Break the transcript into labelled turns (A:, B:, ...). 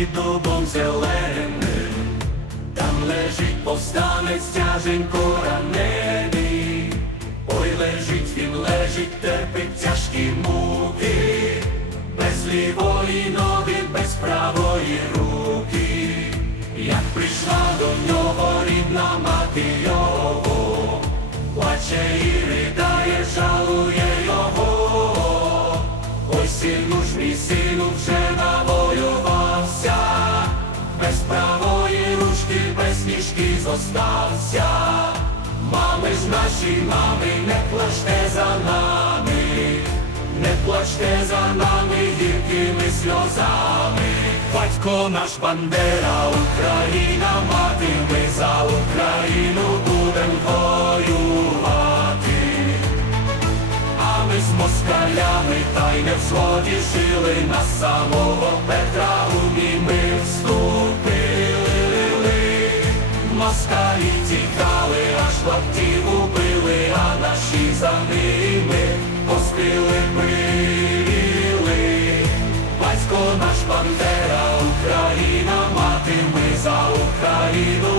A: під дубом зеленим, там лежить повстанець тяженько ранений, ой лежить він лежить, терпить тяжкі муки, без лівої ноги, без правої руки, як прийшла до ніжки зостався. Мами ж наші мами, не плачте за нами, не плачте за нами гіркими сльозами. Батько наш Бандера, Україна, мати, ми за Україну будем воювати. А ми з москалями та й не в згоді жили на самого Петра у ній москалі тікали, аж лапті убили, а наші за ними поспіли брили. Батько наш Бандера, Україна, мати ми за Україну.